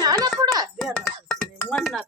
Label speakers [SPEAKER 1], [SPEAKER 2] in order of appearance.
[SPEAKER 1] ना थोडं. म्हणणं